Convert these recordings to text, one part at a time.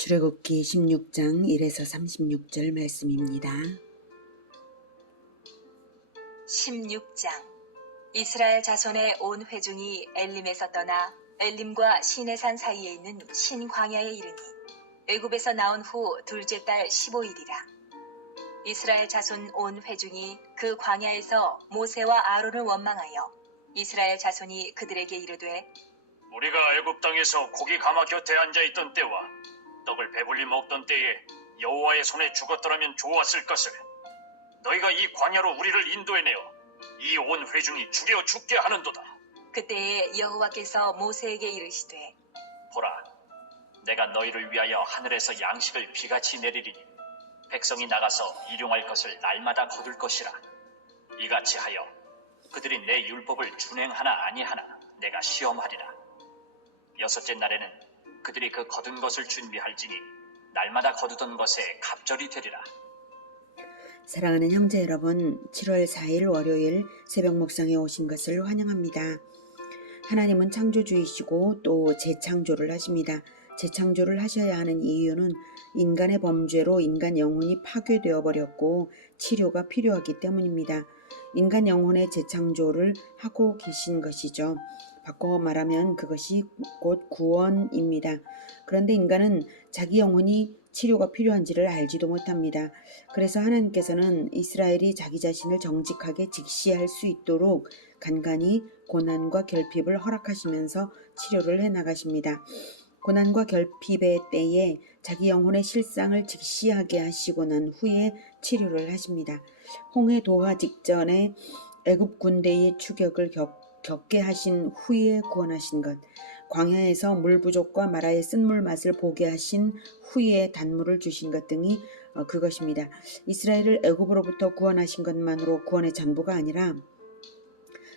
출애굽기 16장 1에서 36절 말씀입니다. 16장 이스라엘 자손의 온 회중이 엘림에서 떠나 엘림과 시내산 사이에 있는 신광야에 이르니 애굽에서 나온 후 둘째 달 15일이라. 이스라엘 자손 온 회중이 그 광야에서 모세와 아론을 원망하여 이스라엘 자손이 그들에게 이르되 우리가 애굽 땅에서 고기 가마 곁에 앉아있던 때와 떡을 배불리 먹던 때에 여호와의 손에 죽었더라면 좋았을 것을 너희가 이 광야로 우리를 인도해내어 이 온 회중이 죽여 죽게 하는도다. 그때에 여호와께서 모세에게 이르시되 보라, 내가 너희를 위하여 하늘에서 양식을 비같이 내리리니 백성이 나가서 일용할 것을 날마다 거둘 것이라. 이같이 하여 그들이 내 율법을 준행하나 아니하나 내가 시험하리라. 여섯째 날에는 그들이 그 거둔 것을 준비할지니 날마다 거두던 것에 갑절이 되리라. 사랑하는 형제 여러분, 7월 4일 월요일 새벽 묵상에 오신 것을 환영합니다. 하나님은 창조주이시고 또 재창조를 하십니다. 재창조를 하셔야 하는 이유는 인간의 범죄로 인간 영혼이 파괴되어 버렸고 치료가 필요하기 때문입니다. 인간 영혼의 재창조를 하고 계신 것이죠. 바꿔 말하면 그것이 곧 구원입니다. 그런데 인간은 자기 영혼이 치료가 필요한지를 알지도 못합니다. 그래서 하나님께서는 이스라엘이 자기 자신을 정직하게 직시할 수 있도록 간간히 고난과 결핍을 허락하시면서 치료를 해나가십니다. 고난과 결핍의 때에 자기 영혼의 실상을 직시하게 하시고 난 후에 치료를 하십니다. 홍해 도하 직전에 애굽 군대의 추격을 겪게 하신 후에 구원하신 것, 광야에서 물 부족과 마라의 쓴물 맛을 보게 하신 후에 단물을 주신 것 등이 그것입니다. 이스라엘을 애굽으로부터 구원하신 것만으로 구원의 전부가 아니라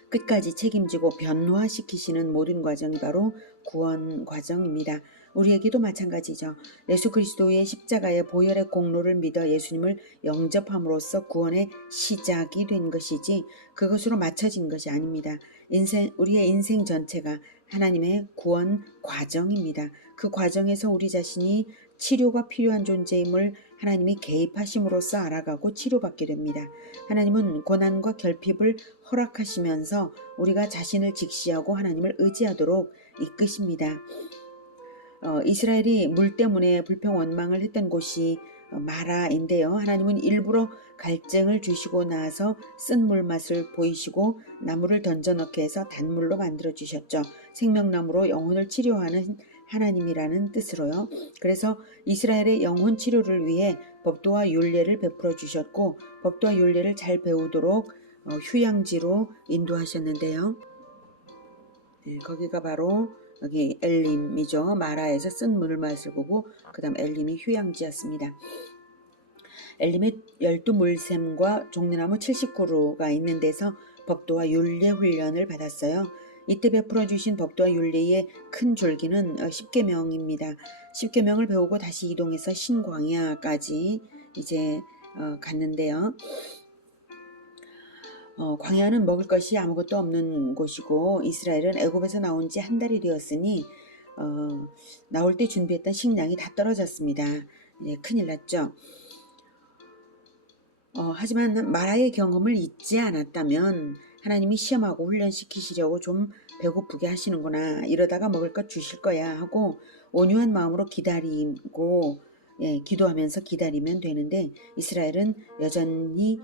끝까지 책임지고 변화시키시는 모든 과정이 바로 구원 과정입니다. 우리에게도 마찬가지죠. 예수 그리스도의 십자가의 보혈의 공로를 믿어 예수님을 영접함으로써 구원의 시작이 된 것이지 그것으로 맞춰진 것이 아닙니다. 우리의 인생 전체가 하나님의 구원 과정입니다. 그 과정에서 우리 자신이 치료가 필요한 존재임을 하나님이 개입하심으로써 알아가고 치료받게 됩니다. 하나님은 고난과 결핍을 허락하시면서 우리가 자신을 직시하고 하나님을 의지하도록 이끄십니다. 이스라엘이 물 때문에 불평 원망을 했던 곳이 마라인데요. 하나님은 일부러 갈증을 주시고 나서 쓴 물맛을 보이시고 나무를 던져넣게 해서 단물로 만들어 주셨죠. 생명나무로 영혼을 치료하는 하나님이라는 뜻으로요. 그래서 이스라엘의 영혼 치료를 위해 법도와 율례를 베풀어 주셨고 법도와 율례를 잘 배우도록 휴양지로 인도하셨는데요. 거기가 바로 여기 엘림이죠. 마라에서 쓴 물맛을 보고 그 다음 엘림이 휴양지였습니다. 엘림의 12물샘과 종려나무 70그루가 있는 데서 법도와 율례 훈련을 받았어요. 이때 베풀어 주신 법도와 율례의 큰 줄기는 10계명입니다. 10계명을 배우고 다시 이동해서 신광야까지 이제 갔는데요. 광야는 먹을 것이 아무것도 없는 곳이고 이스라엘은 애굽에서 나온 지 한 달이 되었으니 나올 때 준비했던 식량이 다 떨어졌습니다. 큰일 났죠. 하지만 마라의 경험을 잊지 않았다면 하나님이 시험하고 훈련시키시려고 좀 배고프게 하시는구나, 이러다가 먹을 것 주실 거야 하고 온유한 마음으로 기다리고 기도하면서 기다리면 되는데 이스라엘은 여전히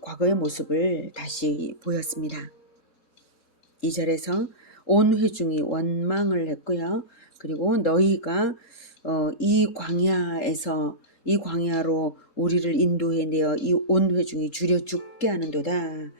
과거의 모습을 다시 보였습니다. 2절에서 온 회중이 원망을 했고요. 그리고 너희가 이 광야로 우리를 인도해내어 이 온 회중이 줄여 죽게 하는도다,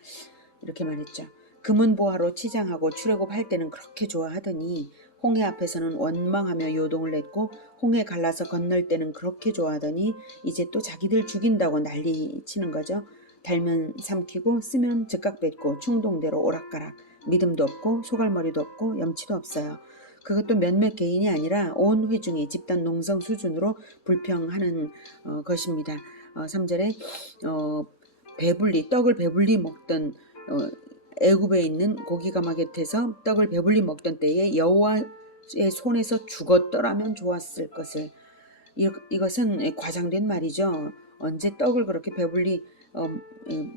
이렇게 말했죠. 금은보화로 치장하고 출애굽할 때는 그렇게 좋아하더니 홍해 앞에서는 원망하며 요동을 냈고 홍해 갈라서 건널 때는 그렇게 좋아하더니 이제 또 자기들 죽인다고 난리치는 거죠. 달면 삼키고 쓰면 즉각 뱉고 충동대로 오락가락, 믿음도 없고 소갈머리도 없고 염치도 없어요. 그것도 몇몇 개인이 아니라 온 회중이 집단 농성 수준으로 불평하는 것입니다. 3절에 떡을 배불리 먹던 애굽에 있는 고기가마 곁에서 떡을 배불리 먹던 때에 여호와의 손에서 죽었더라면 좋았을 것을, 이것은 과장된 말이죠. 언제 떡을 그렇게 배불리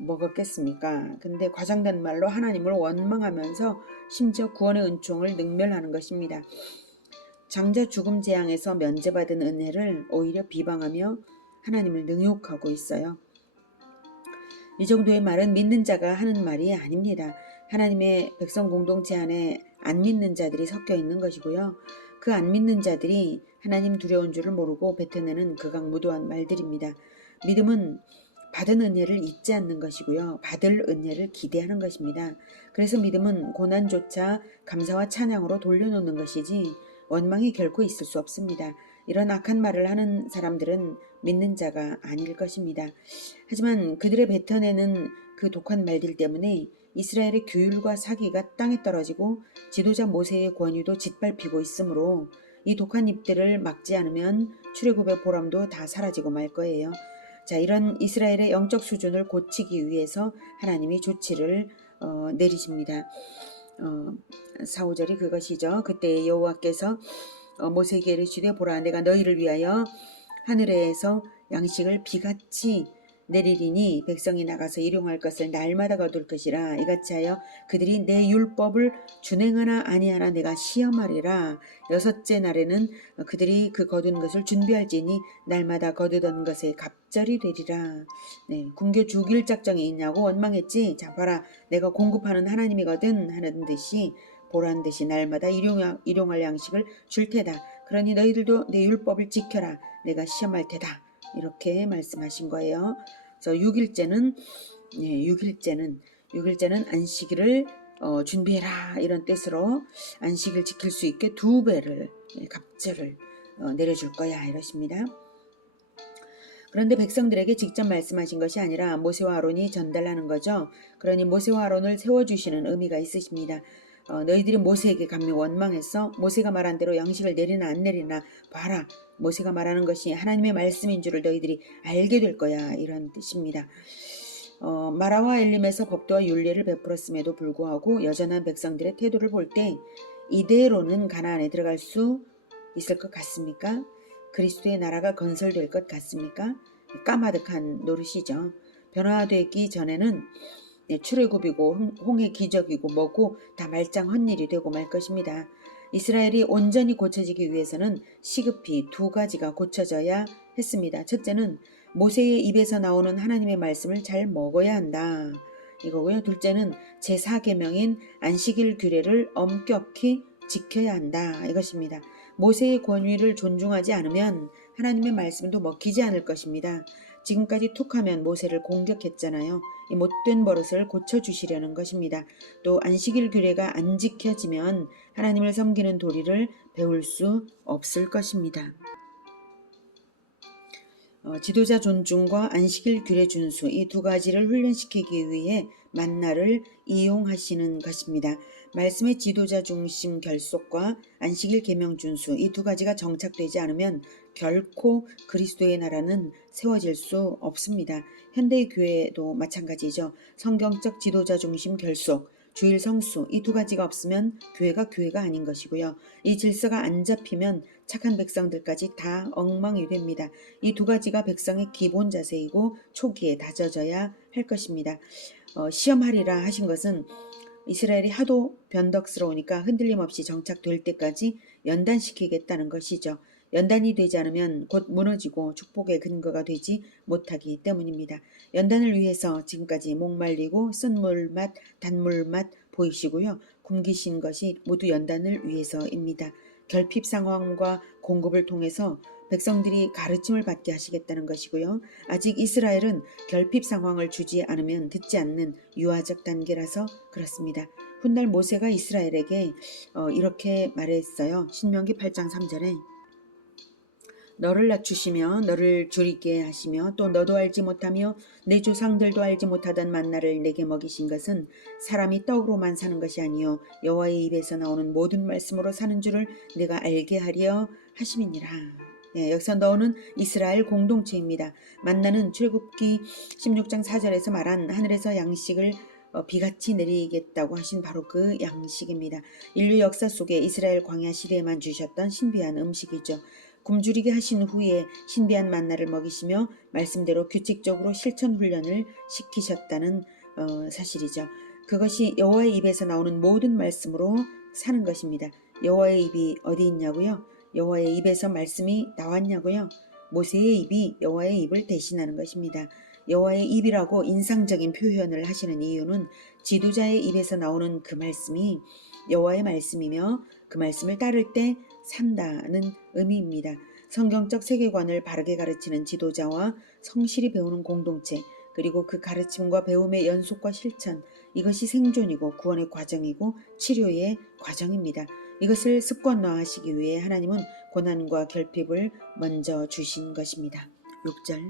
먹었겠습니까? 근데 과장된 말로 하나님을 원망하면서 심지어 구원의 은총을 능멸하는 것입니다. 장자 죽음 재앙에서 면제받은 은혜를 오히려 비방하며 하나님을 능욕하고 있어요. 이 정도의 말은 믿는 자가 하는 말이 아닙니다. 하나님의 백성 공동체 안에 안 믿는 자들이 섞여 있는 것이고요. 그 안 믿는 자들이 하나님 두려운 줄을 모르고 뱉어내는 극악무도한 말들입니다. 믿음은 받은 은혜를 잊지 않는 것이고요. 받을 은혜를 기대하는 것입니다. 그래서 믿음은 고난조차 감사와 찬양으로 돌려놓는 것이지 원망이 결코 있을 수 없습니다. 이런 악한 말을 하는 사람들은 믿는 자가 아닐 것입니다. 하지만 그들의 뱉어내는 그 독한 말들 때문에 이스라엘의 규율과 사기가 땅에 떨어지고 지도자 모세의 권위도 짓밟히고 있으므로 이 독한 입들을 막지 않으면 출애굽의 보람도 다 사라지고 말 거예요. 자, 이런 이스라엘의 영적 수준을 고치기 위해서 하나님이 조치를 내리십니다. 4, 5절이 그것이죠. 그때 여호와께서 모세에게 이르시되 보라 내가 너희를 위하여 하늘에서 양식을 비같이 내리리니 백성이 나가서 일용할 것을 날마다 거둘 것이라. 이같이 하여 그들이 내 율법을 준행하나 아니하나 내가 시험하리라. 여섯째 날에는 그들이 그 거둔 것을 준비할지니 날마다 거두던 것에 갑절이 되리라. 네, 굶겨 죽일 작정이 있냐고 원망했지. 자 봐라 내가 공급하는 하나님이거든 하는 듯이 보란 듯이 날마다 일용할 양식을 줄 테다. 그러니 너희들도 내 율법을 지켜라. 내가 시험할 테다. 이렇게 말씀하신 거예요. 그래서 6일째는 안식일을 준비해라 이런 뜻으로 안식일 지킬 수 있게 2배를 갑절을 내려줄 거야 이러십니다. 그런데 백성들에게 직접 말씀하신 것이 아니라 모세와 아론이 전달하는 거죠. 그러니 모세와 아론을 세워주시는 의미가 있으십니다. 너희들이 모세에게 감히 원망했어? 모세가 말한 대로 양식을 내리나 안 내리나 봐라. 모세가 말하는 것이 하나님의 말씀인 줄을 너희들이 알게 될 거야 이런 뜻입니다. 마라와 엘림에서 법도와 율례를 베풀었음에도 불구하고 여전한 백성들의 태도를 볼 때 이대로는 가나안에 들어갈 수 있을 것 같습니까? 그리스도의 나라가 건설될 것 같습니까? 까마득한 노릇이죠. 변화되기 전에는 출애굽이고 홍해 기적이고 뭐고 다 말짱 헛일이 되고 말 것입니다. 이스라엘이 온전히 고쳐지기 위해서는 시급히 2가지가 고쳐져야 했습니다. 첫째는 모세의 입에서 나오는 하나님의 말씀을 잘 먹어야 한다. 이거고요. 둘째는 제4계명인 안식일 규례를 엄격히 지켜야 한다. 이것입니다. 모세의 권위를 존중하지 않으면 하나님의 말씀도 먹히지 않을 것입니다. 지금까지 툭하면 모세를 공격했잖아요. 이 못된 버릇을 고쳐주시려는 것입니다. 또 안식일 규례가 안 지켜지면 하나님을 섬기는 도리를 배울 수 없을 것입니다. 지도자 존중과 안식일 규례 준수 이 2가지를 훈련시키기 위해 만나를 이용하시는 것입니다. 말씀의 지도자 중심 결속과 안식일 계명 준수 이 2가지가 정착되지 않으면 결코 그리스도의 나라는 세워질 수 없습니다. 현대의 교회도 마찬가지죠. 성경적 지도자 중심 결속, 주일 성수 이 2가지가 없으면 교회가 아닌 것이고요. 이 질서가 안 잡히면 착한 백성들까지 다 엉망이 됩니다. 이 2가지가 백성의 기본 자세이고 초기에 다져져야 할 것입니다. 시험하리라 하신 것은 이스라엘이 하도 변덕스러우니까 흔들림 없이 정착될 때까지 연단시키겠다는 것이죠. 연단이 되지 않으면 곧 무너지고 축복의 근거가 되지 못하기 때문입니다. 연단을 위해서 지금까지 목말리고 쓴물맛, 단물맛 보이시고요. 굶기신 것이 모두 연단을 위해서입니다. 결핍 상황과 공급을 통해서 백성들이 가르침을 받게 하시겠다는 것이고요. 아직 이스라엘은 결핍 상황을 주지 않으면 듣지 않는 유아적 단계라서 그렇습니다. 훗날 모세가 이스라엘에게 이렇게 말했어요. 신명기 8장 3절에 너를 낮추시며 너를 줄이게 하시며 또 너도 알지 못하며 내 조상들도 알지 못하던 만나를 내게 먹이신 것은 사람이 떡으로만 사는 것이 아니요 여호와의 입에서 나오는 모든 말씀으로 사는 줄을 내가 알게 하려 하심이니라. 여기서 너는 이스라엘 공동체입니다. 만나는 출애굽기 16장 4절에서 말한 하늘에서 양식을 비같이 내리겠다고 하신 바로 그 양식입니다. 인류 역사 속에 이스라엘 광야 시대에만 주셨던 신비한 음식이죠. 굶주리게 하신 후에 신비한 만나를 먹이시며 말씀대로 규칙적으로 실천 훈련을 시키셨다는 사실이죠. 그것이 여호와의 입에서 나오는 모든 말씀으로 사는 것입니다. 여호와의 입이 어디 있냐고요? 여호와의 입에서 말씀이 나왔냐고요? 모세의 입이 여호와의 입을 대신하는 것입니다. 여호와의 입이라고 인상적인 표현을 하시는 이유는 지도자의 입에서 나오는 그 말씀이 여호와의 말씀이며 그 말씀을 따를 때 산다는 의미입니다. 성경적 세계관을 바르게 가르치는 지도자와 성실히 배우는 공동체, 그리고 그 가르침과 배움의 연속과 실천, 이것이 생존이고 구원의 과정이고 치료의 과정입니다. 이것을 습관화하시기 위해 하나님은 고난과 결핍을 먼저 주신 것입니다. 6절.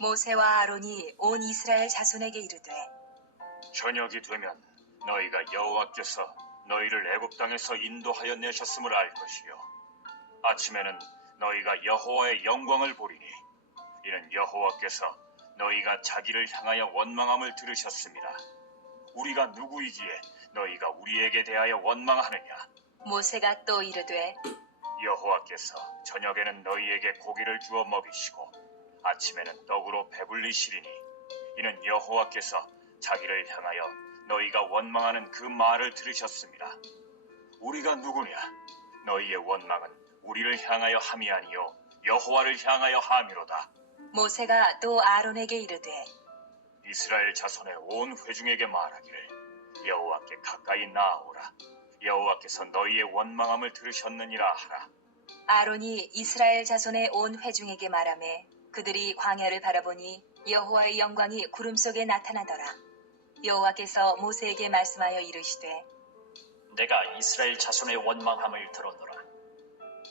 모세와 아론이 온 이스라엘 자손에게 이르되 저녁이 되면 너희가 여호와께서 너희를 애굽 땅에서 인도하여 내셨음을 알 것이요 아침에는 너희가 여호와의 영광을 보리니 이는 여호와께서 너희가 자기를 향하여 원망함을 들으셨습니다. 우리가 누구이기에 너희가 우리에게 대하여 원망하느냐? 모세가 또 이르되 여호와께서 저녁에는 너희에게 고기를 주어 먹이시고 아침에는 떡으로 배불리시리니 이는 여호와께서 자기를 향하여 너희가 원망하는 그 말을 들으셨습니다. 우리가 누구냐? 너희의 원망은 우리를 향하여 함이 아니요 여호와를 향하여 함이로다. 모세가 또 아론에게 이르되 이스라엘 자손의 온 회중에게 말하기를 여호와께 가까이 나아오라. 여호와께서 너희의 원망함을 들으셨느니라 하라. 아론이 이스라엘 자손의 온 회중에게 말하매 그들이 광야를 바라보니 여호와의 영광이 구름 속에 나타나더라. 여호와께서 모세에게 말씀하여 이르시되 내가 이스라엘 자손의 원망함을 들었노라.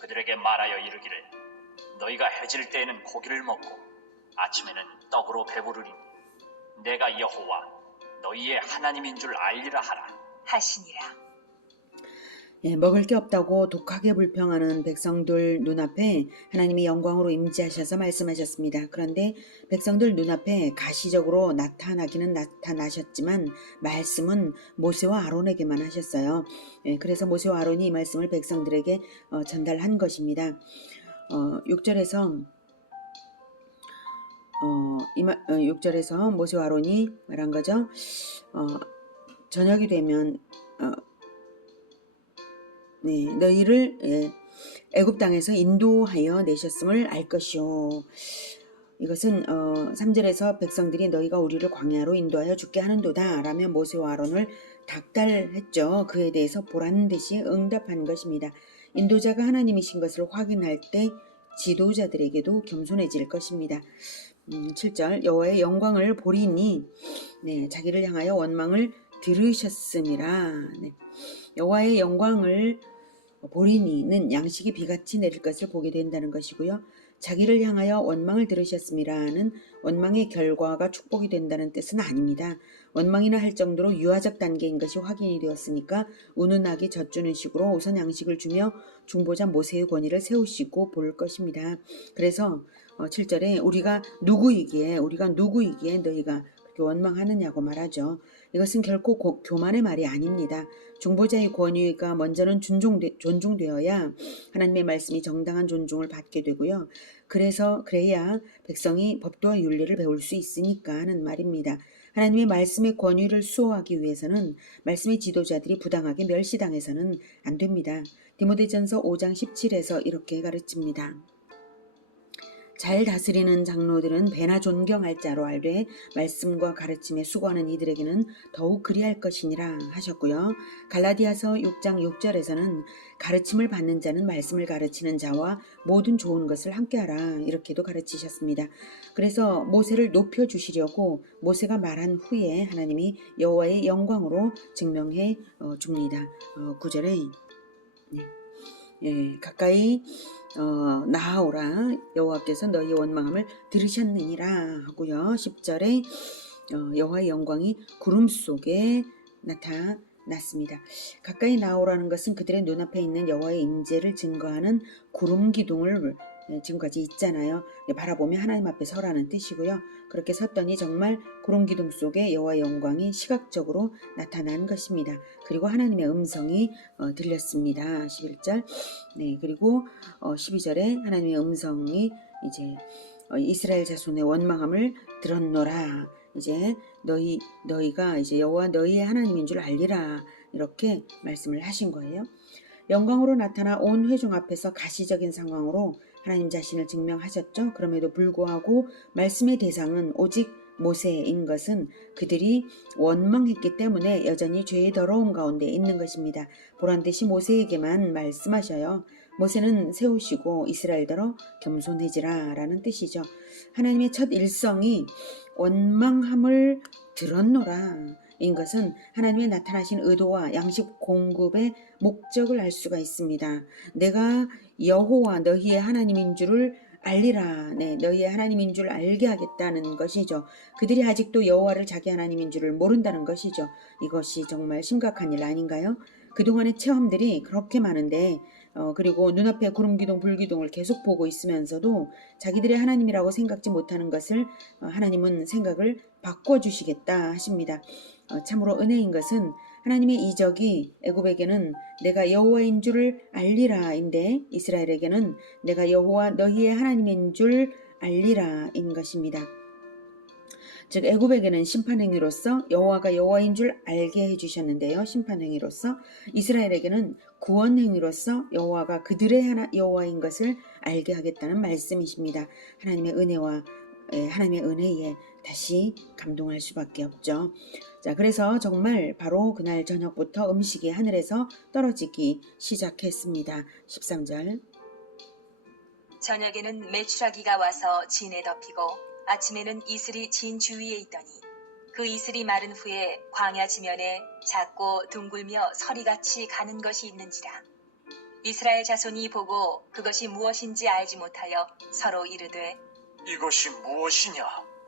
그들에게 말하여 이르기를 너희가 해질 때에는 고기를 먹고 아침에는 떡으로 배부르리니 내가 여호와 너희의 하나님인 줄 알리라 하라 하시니라. 먹을 게 없다고 독하게 불평하는 백성들 눈앞에 하나님이 영광으로 임재하셔서 말씀하셨습니다. 그런데 백성들 눈앞에 가시적으로 나타나기는 나타나셨지만 말씀은 모세와 아론에게만 하셨어요. 그래서 모세와 아론이 이 말씀을 백성들에게 전달한 것입니다. 6절에서 6절에서 모세와 아론이 말한 거죠. 저녁이 되면 너희를 애굽 땅에서 인도하여 내셨음을 알 것이요. 이것은 3절에서 백성들이 너희가 우리를 광야로 인도하여 죽게 하는도다 라며 모세와 아론을 닥달했죠. 그에 대해서 보란 듯이 응답한 것입니다. 인도자가 하나님이신 것을 확인할 때 지도자들에게도 겸손해질 것입니다. 7절 여호와의 영광을 보리니 자기를 향하여 원망을 들으셨음이라. 여호와의 영광을 보리니는 양식이 비같이 내릴 것을 보게 된다는 것이고요. 자기를 향하여 원망을 들으셨음이라는 원망의 결과가 축복이 된다는 뜻은 아닙니다. 원망이나 할 정도로 유아적 단계인 것이 확인이 되었으니까 우는 아기 젖주는 식으로 우선 양식을 주며 중보자 모세의 권위를 세우시고 볼 것입니다. 그래서 7절에 우리가 누구이기에 너희가 그렇게 원망하느냐고 말하죠. 이것은 결코 교만의 말이 아닙니다. 중보자의 권위가 먼저는 존중되어야 하나님의 말씀이 정당한 존중을 받게 되고요. 그래야 백성이 법도와 윤리를 배울 수 있으니까 하는 말입니다. 하나님의 말씀의 권위를 수호하기 위해서는 말씀의 지도자들이 부당하게 멸시당해서는 안 됩니다. 디모데전서 5장 17에서 이렇게 가르칩니다. 잘 다스리는 장로들은 배나 존경할 자로 알되 말씀과 가르침에 수고하는 이들에게는 더욱 그리할 것이니라 하셨고요. 갈라디아서 6장 6절에서는 가르침을 받는 자는 말씀을 가르치는 자와 모든 좋은 것을 함께하라 이렇게도 가르치셨습니다. 그래서 모세를 높여주시려고 모세가 말한 후에 하나님이 여호와의 영광으로 증명해 줍니다. 9절에 가까이 나아오라 여호와께서 너희의 원망함을 들으셨느니라 하고요. 10절에 여호와의 영광이 구름 속에 나타났습니다. 가까이 나아오라는 것은 그들의 눈앞에 있는 여호와의 임재를 증거하는 구름 기둥을 지금까지 있잖아요. 바라보며 하나님 앞에 서라는 뜻이고요. 그렇게 섰더니 정말 구름 기둥 속에 여호와의 영광이 시각적으로 나타난 것입니다. 그리고 하나님의 음성이 들렸습니다. 11절. 네, 그리고 12절에 하나님의 음성이 이제 이스라엘 자손의 원망함을 들었노라. 이제 너희가 이제 여호와 너희의 하나님인 줄 알리라. 이렇게 말씀을 하신 거예요. 영광으로 나타나 온 회중 앞에서 가시적인 상황으로 하나님 자신을 증명하셨죠. 그럼에도 불구하고 말씀의 대상은 오직 모세인 것은 그들이 원망했기 때문에 여전히 죄의 더러움 가운데 있는 것입니다. 보란듯이 모세에게만 말씀하셔요. 모세는 세우시고 이스라엘더러 겸손해지라 라는 뜻이죠. 하나님의 첫 일성이 원망함을 들었노라 인 것은 하나님의 나타나신 의도와 양식 공급의 목적을 알 수가 있습니다. 내가 여호와 너희의 하나님인 줄을 알리라. 네, 너희의 하나님인 줄 알게 하겠다는 것이죠. 그들이 아직도 여호와를 자기 하나님인 줄을 모른다는 것이죠. 이것이 정말 심각한 일 아닌가요? 그동안의 체험들이 그렇게 많은데 그리고 눈앞에 구름기둥 불기둥을 계속 보고 있으면서도 자기들의 하나님이라고 생각지 못하는 것을 하나님은 생각을 바꿔주시겠다 하십니다. 참으로 은혜인 것은 하나님의 이적이 애굽에게는 내가 여호와인 줄을 알리라인데 이스라엘에게는 내가 여호와 너희의 하나님인 줄 알리라인 것입니다. 즉 애굽에게는 심판행위로서 여호와가 여호와인 줄 알게 해주셨는데요. 심판행위로서 이스라엘에게는 구원행위로서 여호와가 그들의 여호와인 것을 알게 하겠다는 말씀이십니다. 하나님의 은혜와 하나님의 은혜에 다시 감동할 수밖에 없죠. 자, 그래서 정말 바로 그날 저녁부터 음식이 하늘에서 떨어지기 시작했습니다. 13절. 저녁에는 메추라기가 와서 진에 덮이고 아침에는 이슬이 진 주위에 있더니 그 이슬이 마른 후에 광야 지면에 작고 둥글며 서리같이 가는 것이 있는지라. 이스라엘 자손이 보고 그것이 무엇인지 알지 못하여 서로 이르되 이것이 무엇이냐?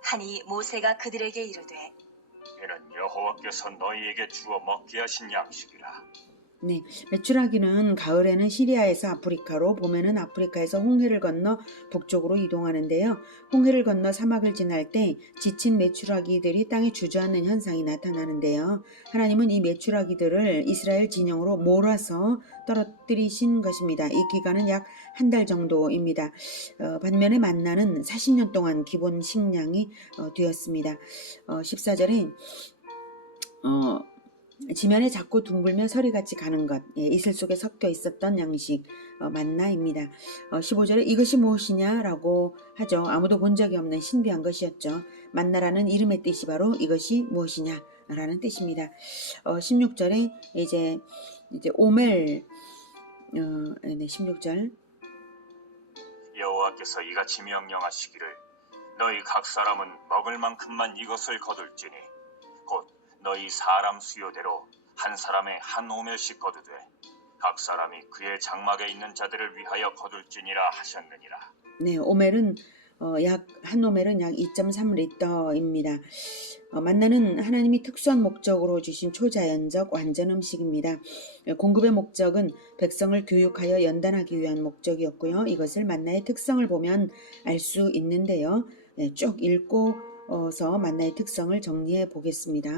하니 모세가 그들에게 이르되 이는 여호와께서 너희에게 주어 먹게 하신 양식이라. 네, 메추라기는 가을에는 시리아에서 아프리카로, 봄에는 아프리카에서 홍해를 건너 북쪽으로 이동하는데요. 홍해를 건너 사막을 지날 때 지친 메추라기들이 땅에 주저앉는 현상이 나타나는데요. 하나님은 이 메추라기들을 이스라엘 진영으로 몰아서 떨어뜨리신 것입니다. 이 기간은 약 한 달 정도입니다. 반면에 만나는 40년 동안 기본 식량이 되었습니다. 14절에 지면에 작고 둥글며 서리같이 가는 것, 이슬 속에 섞여 있었던 양식, 만나입니다. 15절에 이것이 무엇이냐라고 하죠. 아무도 본 적이 없는 신비한 것이었죠. 만나라는 이름의 뜻이 바로 이것이 무엇이냐라는 뜻입니다. 16절에 이제 오멜, 네, 16절. 여호와께서 이같이 명령하시기를 너희 각 사람은 먹을 만큼만 이것을 거둘지니 곧 너희 사람 수요대로 한 사람의 한 오멜씩 거두되 각 사람이 그의 장막에 있는 자들을 위하여 거둘지니라 하셨느니라. 네, 오멜은 한 오멜은 약 2.3리터입니다. 만나는 하나님이 특수한 목적으로 주신 초자연적 완전 음식입니다. 공급의 목적은 백성을 교육하여 연단하기 위한 목적이었고요. 이것을 만나의 특성을 보면 알 수 있는데요. 쭉 읽고서 만나의 특성을 정리해 보겠습니다.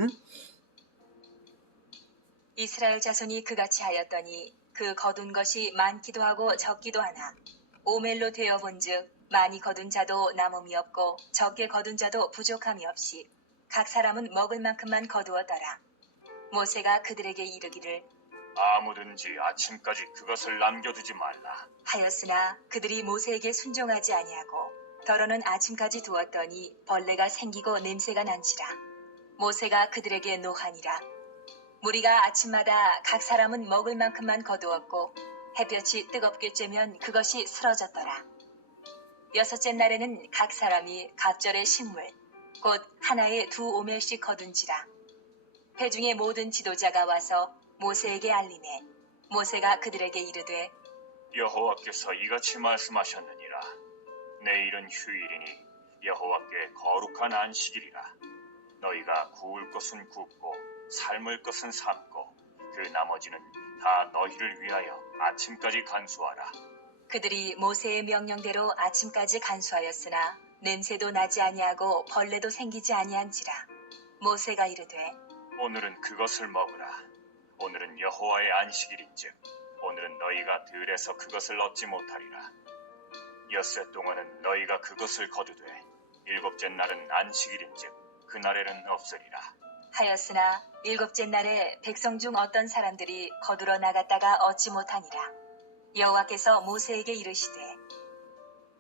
이스라엘 자손이 그같이 하였더니 그 거둔 것이 많기도 하고 적기도 하나 오멜로 되어 본즉 많이 거둔 자도 남음이 없고 적게 거둔 자도 부족함이 없이 각 사람은 먹을 만큼만 거두었더라. 모세가 그들에게 이르기를 아무든지 아침까지 그것을 남겨두지 말라. 하였으나 그들이 모세에게 순종하지 아니하고 더러는 아침까지 두었더니 벌레가 생기고 냄새가 난지라. 모세가 그들에게 노하니라. 무리가 아침마다 각 사람은 먹을 만큼만 거두었고 햇볕이 뜨겁게 쬐면 그것이 쓰러졌더라. 여섯째 날에는 각 사람이 갑절의 식물 곧 하나에 2오멜씩 거둔지라. 회중의 모든 지도자가 와서 모세에게 알리매 모세가 그들에게 이르되 여호와께서 이같이 말씀하셨느니라. 내일은 휴일이니 여호와께 거룩한 안식일이라. 너희가 구울 것은 굽고 삶을 것은 삶고 그 나머지는 다 너희를 위하여 아침까지 간수하라. 그들이 모세의 명령대로 아침까지 간수하였으나 냄새도 나지 아니하고 벌레도 생기지 아니한지라. 모세가 이르되 오늘은 그것을 먹으라. 오늘은 여호와의 안식일인즉 오늘은 너희가 들에서 그것을 얻지 못하리라. 엿새 동안은 너희가 그것을 거두되 일곱째 날은 안식일인즉 그날에는 없으리라. 하였으나 일곱째 날에 백성 중 어떤 사람들이 거두러 나갔다가 얻지 못하니라. 여호와께서 모세에게 이르시되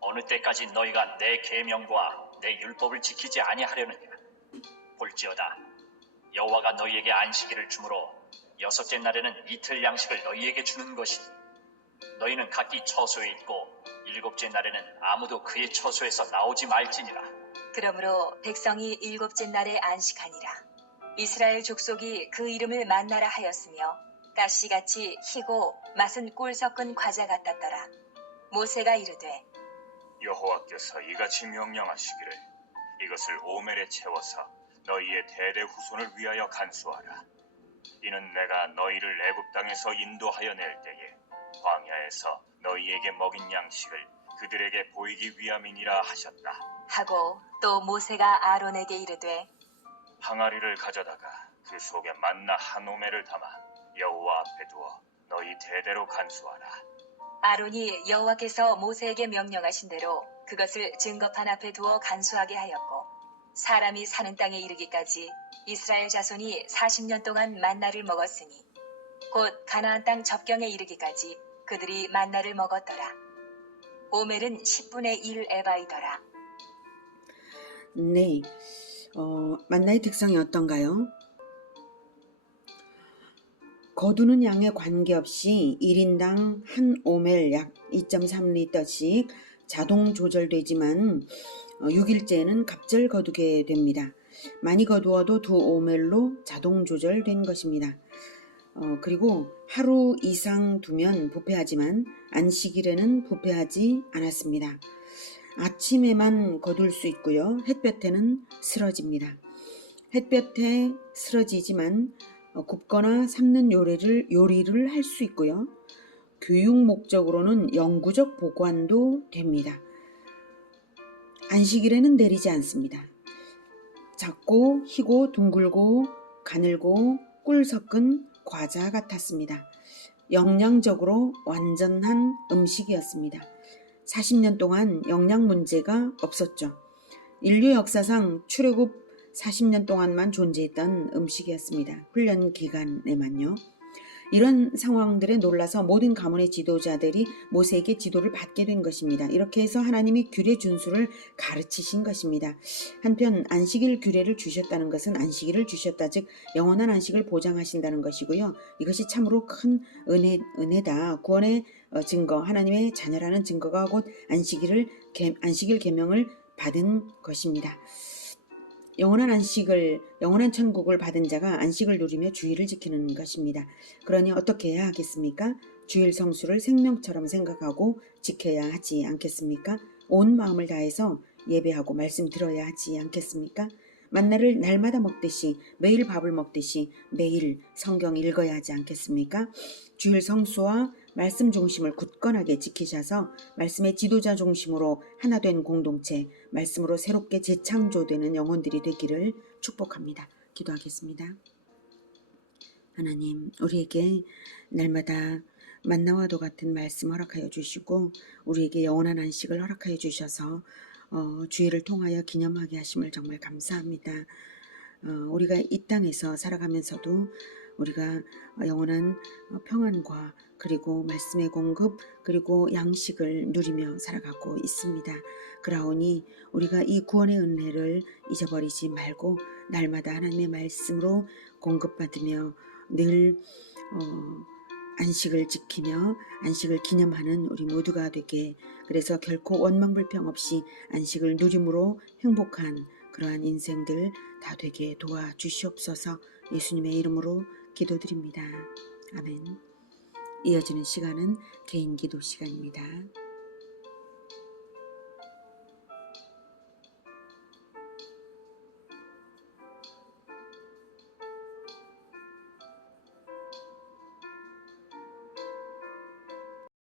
어느 때까지 너희가 내 계명과 내 율법을 지키지 아니하려느냐? 볼지어다, 여호와가 너희에게 안식일을 주므로 여섯째 날에는 이틀 양식을 너희에게 주는 것이니 너희는 각기 처소에 있고 일곱째 날에는 아무도 그의 처소에서 나오지 말지니라. 그러므로 백성이 일곱째 날에 안식하니라. 이스라엘 족속이 그 이름을 만나라 하였으며 가시같이 희고 맛은 꿀 섞은 과자 같았더라. 모세가 이르되 여호와께서 이같이 명령하시기를 이것을 오멜에 채워서 너희의 대대 후손을 위하여 간수하라. 이는 내가 너희를 애굽 땅에서 인도하여 낼 때에 광야에서 너희에게 먹인 양식을 그들에게 보이기 위함이니라 하셨다. 하고 또 모세가 아론에게 이르되 항아리를 가져다가 그 속에 만나 한 오멜을 담아 여호와 앞에 두어 너희 대대로 간수하라. 아론이 여호와께서 모세에게 명령하신 대로 그것을 증거판 앞에 두어 간수하게 하였고 사람이 사는 땅에 이르기까지 이스라엘 자손이 40년 동안 만나를 먹었으니 곧 가나안 땅 접경에 이르기까지 그들이 만나를 먹었더라. 오멜은 10분의 1 에바이더라. 네, 만나의 특성이 어떤가요? 거두는 양에 관계없이 1인당 한 오멜 약 2.3리터씩 자동 조절되지만 6일째에는 갑절 거두게 됩니다. 많이 거두어도 2오멜로 자동 조절된 것입니다. 그리고 하루 이상 두면 부패하지만 안식일에는 부패하지 않았습니다. 아침에만 거둘 수 있고요. 햇볕에는 쓰러집니다. 햇볕에 쓰러지지만 굽거나 삶는 요리를 할 수 있고요. 교육 목적으로는 영구적 보관도 됩니다. 안식일에는 내리지 않습니다. 작고 희고 둥글고 가늘고 꿀 섞은 과자 같았습니다. 영양적으로 완전한 음식이었습니다. 40년 동안 영양 문제가 없었죠. 인류 역사상 출애굽 40년 동안만 존재했던 음식이었습니다. 훈련 기간에만요. 이런 상황들에 놀라서 모든 가문의 지도자들이 모세에게 지도를 받게 된 것입니다. 이렇게 해서 하나님이 규례 준수를 가르치신 것입니다. 한편 안식일 규례를 주셨다는 것은 안식일을 주셨다, 즉 영원한 안식을 보장하신다는 것이고요. 이것이 참으로 큰 은혜다. 구원의 증거, 하나님의 자녀라는 증거가 곧 안식일 계명을 받은 것입니다. 영원한 천국을 받은 자가 안식을 누리며 주일을 지키는 것입니다. 그러니 어떻게 해야 하겠습니까? 주일 성수를 생명처럼 생각하고 지켜야 하지 않겠습니까? 온 마음을 다해서 예배하고 말씀 들어야 하지 않겠습니까? 만나를 날마다 먹듯이, 매일 밥을 먹듯이 매일 성경 읽어야 하지 않겠습니까? 주일 성수와 말씀 중심을 굳건하게 지키셔서 말씀의 지도자 중심으로 하나 된 공동체, 말씀으로 새롭게 재창조되는 영혼들이 되기를 축복합니다. 기도하겠습니다. 하나님, 우리에게 날마다 만나와도 같은 말씀 허락하여 주시고 우리에게 영원한 안식을 허락하여 주셔서 주일을 통하여 기념하게 하심을 정말 감사합니다. 우리가 이 땅에서 살아가면서도 우리가 영원한 평안과 그리고 말씀의 공급 그리고 양식을 누리며 살아가고 있습니다. 그러하오니 우리가 이 구원의 은혜를 잊어버리지 말고 날마다 하나님의 말씀으로 공급받으며 늘 안식을 지키며 안식을 기념하는 우리 모두가 되게, 그래서 결코 원망불평 없이 안식을 누림으로 행복한 그러한 인생들 다 되게 도와주시옵소서. 예수님의 이름으로 기도드립니다. 아멘. 이어지는 시간은 개인 기도 시간입니다.